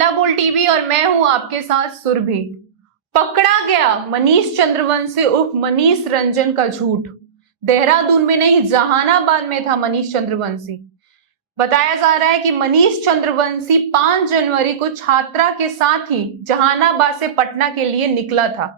हल्ला बोल टीवी और मैं हूं आपके साथ सुरभि। पकड़ा गया मनीष चंद्रवंशी उर्फ मनीष रंजन का झूठ। देहरादून में नहीं, जहानाबाद में था मनीष चंद्रवंशी। बताया जा रहा है कि मनीष चंद्रवंशी 5 जनवरी को छात्रा के साथ ही जहानाबाद से पटना के लिए निकला था।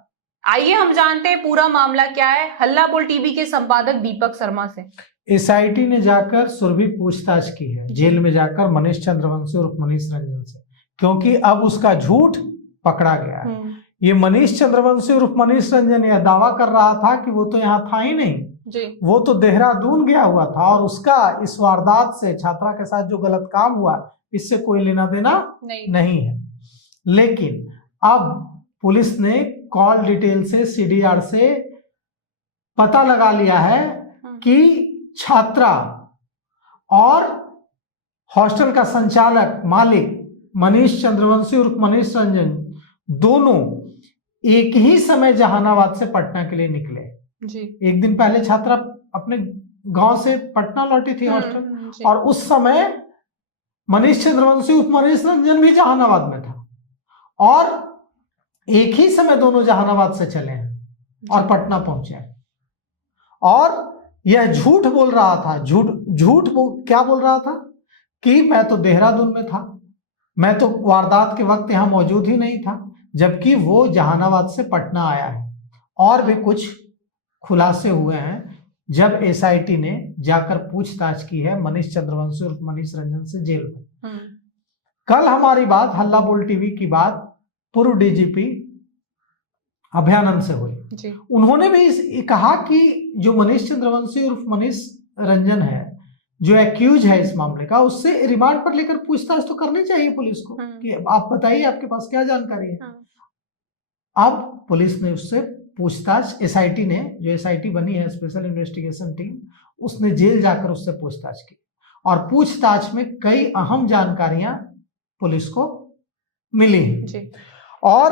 आइए हम जानते हैं पूरा मामला क्या है हल्ला बोल टीवी के संपादक दीपक शर्मा से। एसआईटी ने जाकर सुरभि पूछताछ की है जेल में जाकर मनीष चंद्रवंशी और मनीष रंजन से, क्योंकि अब उसका झूठ पकड़ा गया है। ये मनीष चंद्रवंशी और मनीष रंजन यह दावा कर रहा था कि वो तो यहाँ था ही नहीं जी। वो तो देहरादून गया हुआ था और उसका इस वारदात से, छात्रा के साथ जो गलत काम हुआ, इससे कोई लेना देना नहीं है। लेकिन अब पुलिस ने कॉल डिटेल से, सीडीआर से पता लगा लिया है कि छात्रा और हॉस्टल का संचालक मालिक मनीष चंद्रवंशी और मनीष रंजन दोनों एक ही समय जहानाबाद से पटना के लिए निकले जी। एक दिन पहले छात्रा अपने गांव से पटना लौटी थी हॉस्टल, और उस समय मनीष चंद्रवंशी उर्फ मनीष रंजन भी जहानाबाद में था और एक ही समय दोनों जहानाबाद से चले हैं और पटना पहुंचे। और यह झूठ बोल रहा था। क्या बोल रहा था कि मैं तो देहरादून में था, मैं तो वारदात के वक्त यहां मौजूद ही नहीं था, जबकि वो जहानाबाद से पटना आया है। और भी कुछ खुलासे हुए हैं जब एसआईटी ने जाकर पूछताछ की है मनीष चंद्रवंशी और मनीष रंजन से जेल में। कल हमारी बात हल्ला बोल टीवी की बात पूर्व डीजीपी अभयानंद से हुई। उन्होंने भी कहा कि जो मनीष चंद्रवंशी और मनीष रंजन है, जो एक्यूज है इस मामले का, उससे रिमांड पर लेकर पूछताछ तो करनी चाहिए पुलिस को कि आप बताइए आपके पास क्या जानकारी है। अब पुलिस ने उससे पूछताछ, एसआईटी ने, जो एसआईटी बनी है स्पेशल इन्वेस्टिगेशन टीम, उसने जेल जाकर उससे पूछताछ की और पूछताछ में कई अहम जानकारियां पुलिस को मिली हैं। और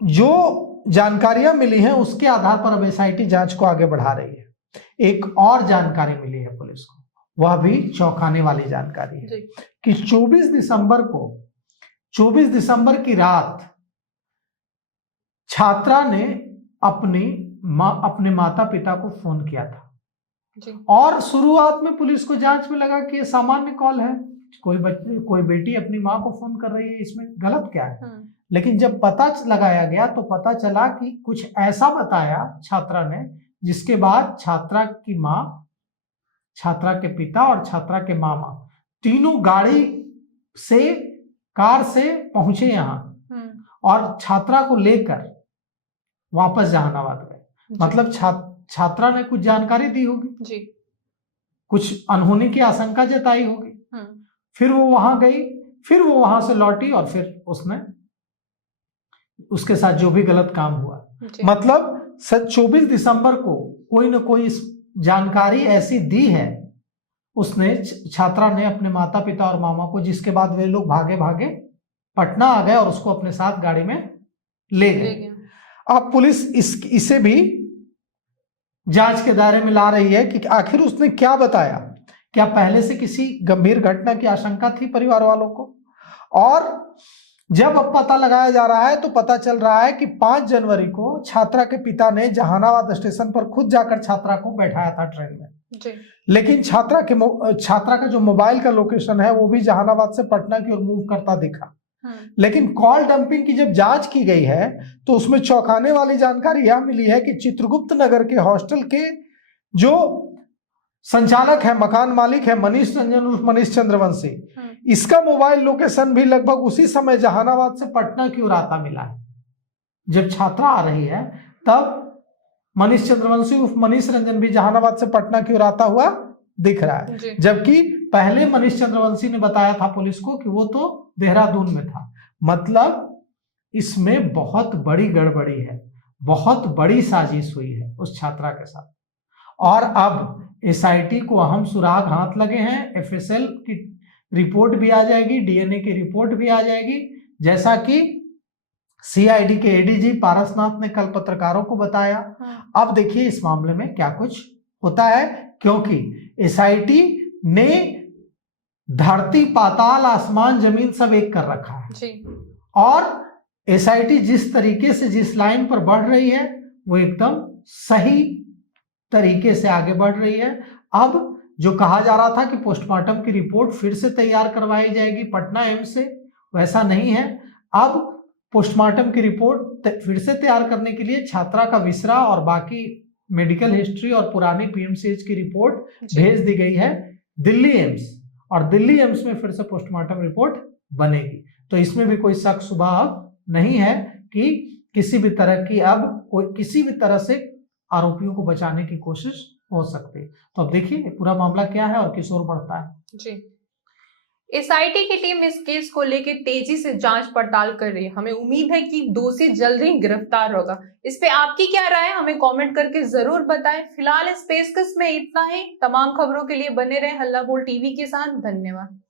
जो जानकारियां मिली हैं उसके आधार पर अब एसआईटी जांच को आगे बढ़ा रही है। एक और जानकारी मिली है पुलिस को, वह भी चौंकाने वाली जानकारी है कि 24 दिसंबर की रात छात्रा ने अपने माता पिता को फोन किया था। और शुरुआत में पुलिस को जांच में लगा कि ये सामान्य कॉल है, कोई बेटी अपनी माँ को फोन कर रही है, इसमें गलत क्या है। लेकिन जब पता लगाया गया तो पता चला कि कुछ ऐसा बताया छात्रा ने जिसके बाद छात्रा की माँ, छात्रा के पिता और छात्रा के मामा तीनों कार से पहुंचे यहाँ और छात्रा को लेकर वापस जहानाबाद गए। मतलब छात्रा ने कुछ जानकारी दी होगी जी, कुछ अनहोनी की आशंका जताई होगी। फिर वो वहां गई, फिर वो वहां से लौटी और फिर उसने उसके साथ जो भी गलत काम हुआ, मतलब 24 दिसंबर को कोई ना कोई जानकारी ऐसी दी है उसने, छात्रा ने अपने माता पिता और मामा को, जिसके बाद वे लोग भागे भागे पटना आ गए और उसको अपने साथ गाड़ी में ले गए। अब पुलिस इसे भी जांच के दायरे में ला रही है कि आखिर उसने क्या बताया। क्या पहले से किसी गंभीर घटना की आशंका थी परिवार वालों को? और जब अब पता लगाया जा रहा है तो पता चल रहा है कि 5 जनवरी को छात्रा के पिता ने जहानाबाद स्टेशन पर खुद जाकर छात्रा को बैठाया था ट्रेन में जी। लेकिन छात्रा का जो मोबाइल का लोकेशन है वो भी जहानाबाद से पटना की ओर मूव करता दिखा। लेकिन कॉल डंपिंग की जब जांच की गई है तो उसमें चौंकाने वाली जानकारी यह मिली है कि चित्रगुप्त नगर के हॉस्टल के जो संचालक है, मकान मालिक है मनीष रंजन और मनीष चंद्रवंशी, इसका मोबाइल लोकेशन भी लगभग उसी समय जहानाबाद से पटना की ओर आता मिला है। जब छात्रा आ रही है तब मनीष चंद्रवंशी उर्फ मनीष रंजन भी जहानाबाद से पटना की ओर आता हुआ दिख रहा है, जबकि पहले मनीष चंद्रवंशी ने बताया था पुलिस को कि वो तो देहरादून में था। मतलब इसमें बहुत बड़ी गड़बड़ी है, बहुत बड़ी साजिश हुई है उस छात्रा के साथ। और अब एसआईटी को अहम सुराग हाथ लगे हैं, एफएसएल की रिपोर्ट भी आ जाएगी, डीएनए की रिपोर्ट भी आ जाएगी, जैसा कि सीआईडी के एडीजी पारसनाथ ने कल पत्रकारों को बताया। अब देखिए इस मामले में क्या कुछ होता है, क्योंकि एसआईटी ने धरती पाताल आसमान जमीन सब एक कर रखा है जी। और एसआईटी जिस तरीके से जिस लाइन पर बढ़ रही है वो एकदम सही तरीके से आगे बढ़ रही है। अब जो कहा जा रहा था कि पोस्टमार्टम की रिपोर्ट फिर से तैयार करवाई जाएगी पटना एम्स से, वैसा नहीं है। अब पोस्टमार्टम की रिपोर्ट फिर से तैयार करने के लिए छात्रा का विसरा और बाकी मेडिकल हिस्ट्री और पुरानी पीएमसीएच की रिपोर्ट भेज दी गई है दिल्ली एम्स, और दिल्ली एम्स में फिर से पोस्टमार्टम रिपोर्ट बनेगी। तो इसमें भी कोई शक शुबा अब नहीं है कि किसी भी तरह की अब कोई किसी भी तरह से आरोपियों को बचाने की कोशिश हो सकती है। तो अब देखिए पूरा मामला क्या है और किस ओर बढ़ता है। जी। एसआईटी की टीम इस केस को लेकर तेजी से जांच पड़ताल कर रही है। हमें उम्मीद है कि दोषी जल्द ही गिरफ्तार होगा। इस पे आपकी क्या राय है, हमें कमेंट करके जरूर बताएं। फिलहाल इस पेशकश में इतना ही। तमाम खबरों के लिए बने रहे हल्ला बोल टीवी के साथ। धन्यवाद।